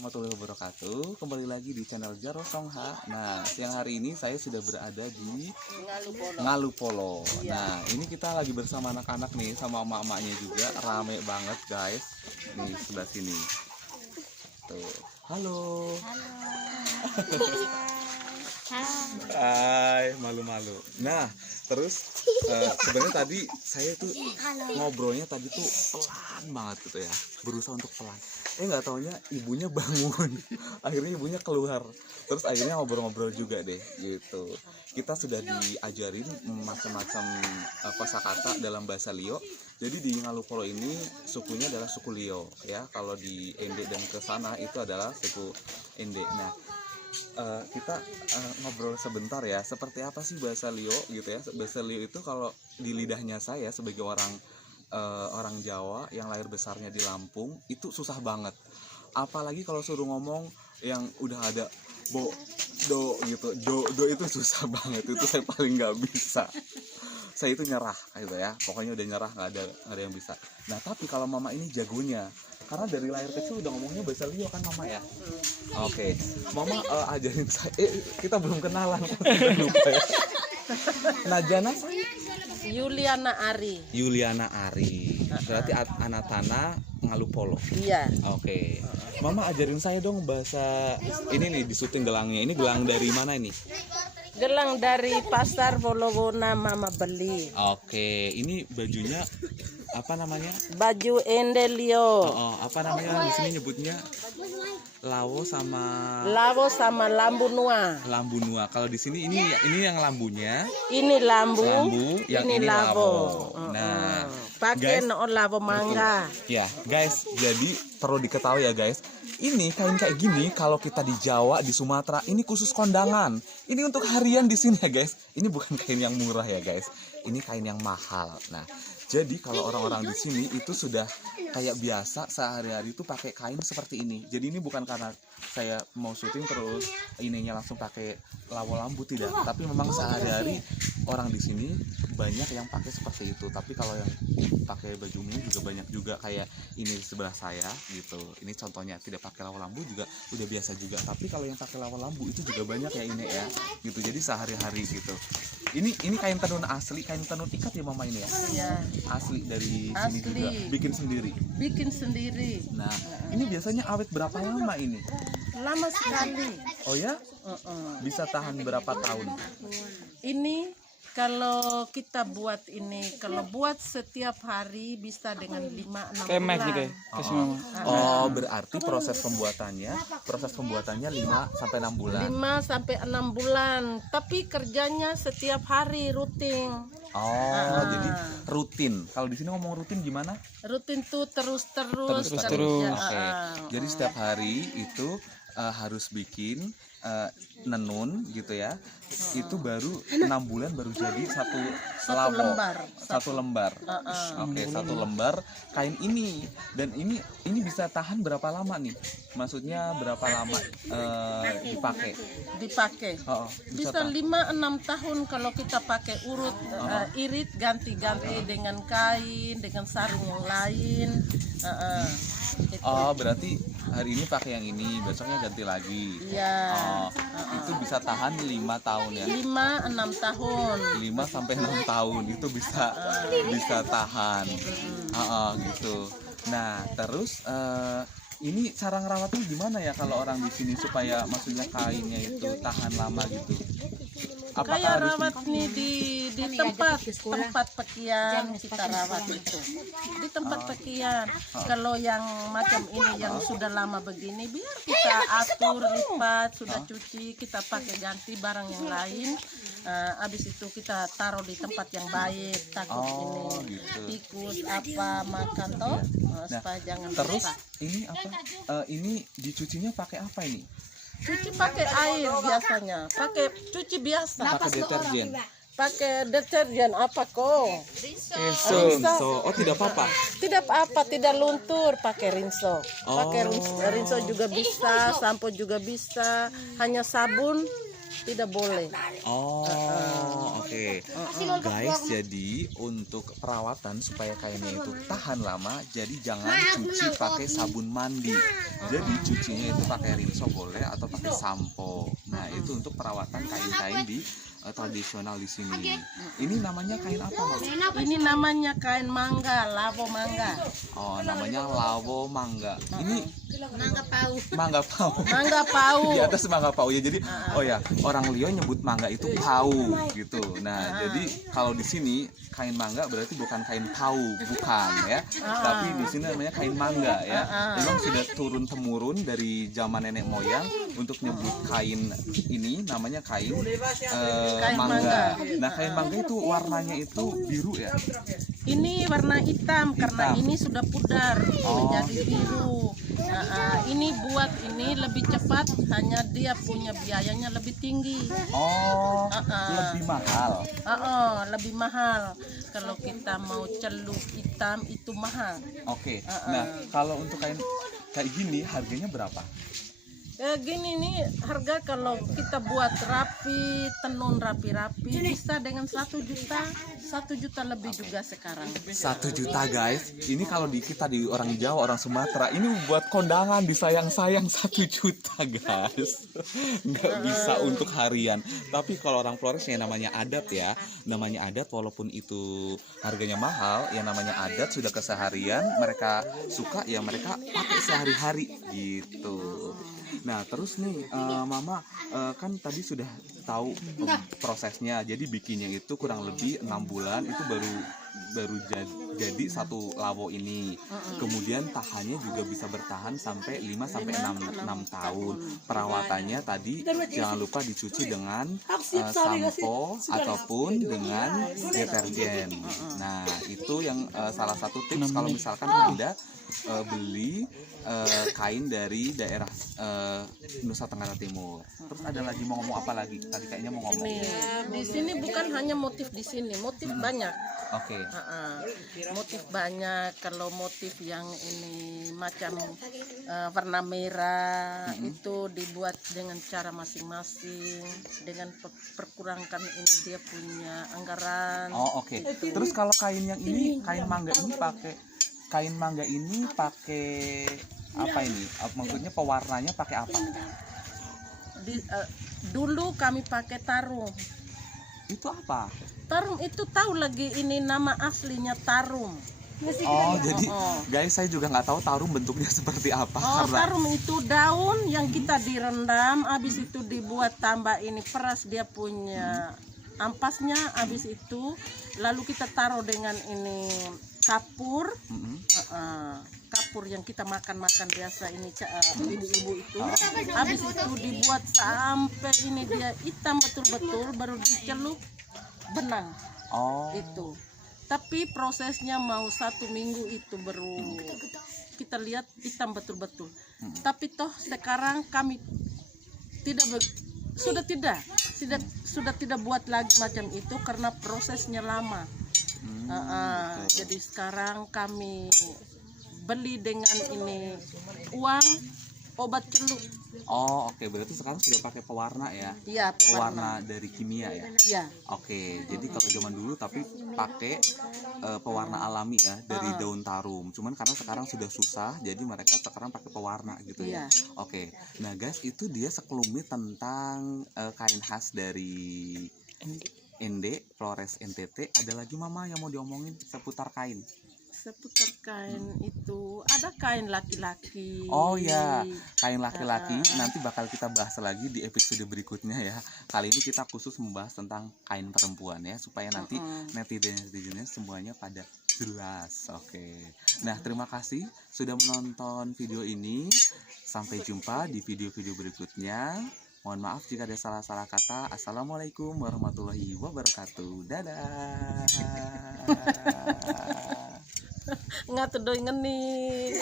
warahmatullahi wabarakatuh. Kembali lagi di channel Jaro Songha. Nah, siang hari ini saya sudah berada di Ngalupolo. Nah, ini kita lagi bersama anak-anak nih, sama emak-emaknya juga. Rame banget guys. Nih sebelah sini. Tuh. Halo. Hai, malu-malu. Nah, terus sebenarnya tadi saya tuh ngobrolnya tadi tuh pelan banget gitu ya, berusaha untuk pelan. Nggak taunya ibunya bangun, akhirnya ibunya keluar. Terus akhirnya ngobrol-ngobrol juga deh, gitu. Kita sudah diajarin macam-macam kosakata dalam bahasa Lio. Jadi di Ngalupolo ini sukunya adalah suku Lio, ya. Kalau di Ende dan ke sana itu adalah suku Ende. Nah, kita ngobrol sebentar ya, seperti apa sih bahasa Lio gitu ya. Bahasa Lio itu kalau di lidahnya saya sebagai orang Jawa yang lahir besarnya di Lampung itu susah banget, apalagi kalau suruh ngomong yang udah ada do gitu, do itu susah banget, itu saya paling nggak bisa. Saya itu nyerah gitu ya, pokoknya udah nyerah, nggak ada yang bisa. Nah tapi kalau mama ini jagonya, karena dari lahir kecil udah ngomongnya bahasa Lio kan mama ya. Oke. Mama ajarin saya, kita belum kenalan kan, lupa ya. Najana Yuliana Ari. Berarti anak tanah Ngalupolo. Iya. Oke. Mama ajarin saya dong bahasa ini nih, di syuting gelangnya. Ini gelang dari mana ini? Gelang dari pasar Bolowona mama beli. Oke, ini bajunya apa namanya? Baju Endelio. Apa namanya di sini nyebutnya? Lawo sama Lambu Nua. Lambu Nua. Kalau di sini ini yang lambunya. Ini lambu, yang ini lavo. Nah, pakai guys, lavo mangga. Ya, guys, jadi perlu diketahui ya, guys. Ini kain kayak gini kalau kita di Jawa, di Sumatera, ini khusus kondangan. Ini untuk harian di sini ya, guys. Ini bukan kain yang murah ya, guys. Ini kain yang mahal. Nah, jadi kalau orang-orang di sini itu sudah kayak biasa sehari-hari itu pakai kain seperti ini. Jadi ini bukan karena saya mau syuting terus ininya langsung pakai lawo lambu, tidak. Tapi memang sehari-hari orang di sini banyak yang pakai seperti itu. Tapi kalau yang pakai baju ini juga banyak juga, kayak ini di sebelah saya gitu. Ini contohnya tidak pakai lawo lambu juga udah biasa juga. Tapi kalau yang pakai lawo lambu itu juga banyak ya ini ya. Gitu. Jadi sehari-hari gitu. Ini kain tenun asli, kain tenun ikat ya mama ini ya? Iya. Asli dari sini Asli. juga, bikin sendiri. Bikin sendiri. Nah, ini biasanya awet berapa lama ini? Lama sekali. Oh ya? Bisa tahan berapa tahun? Ini kalau kita buat ini, kalau buat setiap hari bisa dengan 5-6 bulan. Oh, berarti proses pembuatannya 5 sampai 6 bulan. 5 sampai 6 bulan. Tapi kerjanya setiap hari rutin. Oh, jadi rutin. Kalau di sini ngomong rutin gimana? Rutin tuh terus. Oke. Jadi setiap hari itu harus bikin nenun gitu ya. Itu baru 6 bulan baru jadi satu lembar. Oke, 1 lembar kain ini. Dan ini bisa tahan berapa lama nih? Maksudnya berapa lama dipakai? Bisa 5-6 tahun kalau kita pakai urut, irit ganti-ganti dengan kain, dengan sarung yang lain. Gitu. Oh, berarti hari ini pakai yang ini, besoknya ganti lagi. Iya. Itu bisa tahan 5 tahun ya. 5-6 tahun. 5 sampai 6 tahun itu bisa tahan. Gitu. Nah, terus ini cara ngerawatnya gimana ya kalau orang di sini supaya maksudnya kainnya itu tahan lama gitu? Kayak rawat nih di tempat pekian kita rawat itu di tempat pekian. Kalau yang macam ini yang sudah lama begini, biar kita atur, lipat, sudah cuci, kita pakai ganti barang yang lain. Habis itu kita taruh di tempat yang baik, takut ini gitu. tikus apa makan toh, supaya jangan terus rusak. ini apa? Ini dicucinya pakai apa ini? Cuci pakai air biasanya, pakai cuci biasa. Pakai deterjen. Pakai deterjen apa kok? Rinso. Oh, tidak apa-apa. Tidak apa, tidak luntur, pakai rinso. Pakai rinso juga bisa, sampo juga bisa, hanya sabun tidak boleh. Oh, oke. Guys, jadi untuk perawatan supaya kainnya itu tahan lama, jadi jangan cuci pakai sabun mandi. Jadi cucinya itu pakai rinso boleh atau pakai sampo. Nah, itu untuk perawatan kain-kain di tradisional di sini. Ini namanya kain apa, Mas? Ini namanya kain mangga, lavo mangga. Oh, namanya lawo mangga. Ini Mangga pau. mangga pau. Mangga pau. Di atas mangga pau ya. Jadi oh ya, orang Lio nyebut mangga itu pau gitu. Nah, jadi kalau di sini kain mangga berarti bukan kain pau, bukan ya. Tapi di sini namanya kain mangga ya. Memang sudah turun temurun dari zaman nenek moyang untuk nyebut kain ini namanya kain Kain mangga. mangga. Nah, kain mangga itu warnanya itu biru ya. Ini warna hitam karena ini sudah pudar, ini jadi biru. Ini buat ini lebih cepat, hanya dia punya biayanya lebih tinggi. Oh, lebih mahal. Lebih mahal. Kalau kita mau celup hitam itu mahal. Oke. Nah, kalau untuk kain kayak gini harganya berapa? Gini nih harga kalau kita buat rapi, tenun rapi-rapi bisa dengan 1 juta, 1 juta lebih juga sekarang. 1 juta guys. Ini kalau di kita di orang Jawa, orang Sumatera, ini buat kondangan disayang-sayang 1 juta guys. Nggak bisa untuk harian. Tapi kalau orang Flores yang namanya adat ya, namanya adat walaupun itu harganya mahal, yang namanya adat sudah keseharian, mereka suka ya mereka pakai sehari-hari gitu. Nah terus nih Mama kan tadi sudah tahu prosesnya. Jadi bikinnya itu kurang lebih 6 bulan itu baru jadi satu lawo ini. Kemudian tahannya juga bisa bertahan sampai 5 sampai 6 tahun. Perawatannya tadi jangan lupa dicuci dengan sampo ataupun dengan deterjen. Nah itu yang salah satu tips kalau misalkan Anda beli kain dari daerah Nusa Tenggara Timur. Terus ada lagi mau ngomong apa lagi? Tadi kayaknya mau ngomong. Di sini bukan hanya motif di sini, motif banyak. Oke. Motif banyak. Kalau motif yang ini macam warna merah itu dibuat dengan cara masing-masing, dengan perkurangkan ini dia punya anggaran. Oh oke. Terus kalau kain yang ini, kain mangga ini pakai apa ini? Maksudnya pewarnanya pakai apa? Dulu kami pakai tarum. Itu apa? Tarum itu tahu lagi ini nama aslinya tarum. Oh jadi guys saya juga nggak tahu tarum bentuknya seperti apa. Tarum itu daun yang kita direndam, habis itu dibuat tambah ini peras dia punya ampasnya, habis itu lalu kita taruh dengan ini kapur. Kapur yang kita makan biasa ini ibu-ibu itu. Habis itu dibuat sampai ini dia hitam betul-betul, baru dicelup benang. Itu. Tapi prosesnya mau 1 minggu itu baru kita lihat hitam betul-betul. Tapi toh sekarang kami sudah tidak buat lagi macam itu karena prosesnya lama. Jadi sekarang kami beli dengan ini uang obat celup. Oke, berarti sekarang sudah pakai pewarna ya? Iya, pewarna dari kimia ya? Iya. Oke, jadi kalau zaman dulu tapi pakai pewarna alami ya dari daun tarum. Cuman karena sekarang sudah susah, jadi mereka sekarang pakai pewarna gitu ya. Oke, nah guys itu dia sekelumit tentang kain khas dari Ende, Flores NTT. Ada lagi Mama yang mau diomongin seputar kain? Seputar kain itu ada kain laki-laki. Oh ya, kain laki-laki nanti bakal kita bahas lagi di episode berikutnya ya. Kali ini kita khusus membahas tentang kain perempuan ya, supaya nanti netizen-netizennya semuanya pada jelas. Oke. Nah, terima kasih sudah menonton video ini. Sampai jumpa di video-video berikutnya. Mohon maaf jika ada salah-salah kata. Assalamualaikum warahmatullahi wabarakatuh. Dadah. Nggak tuh ngeni.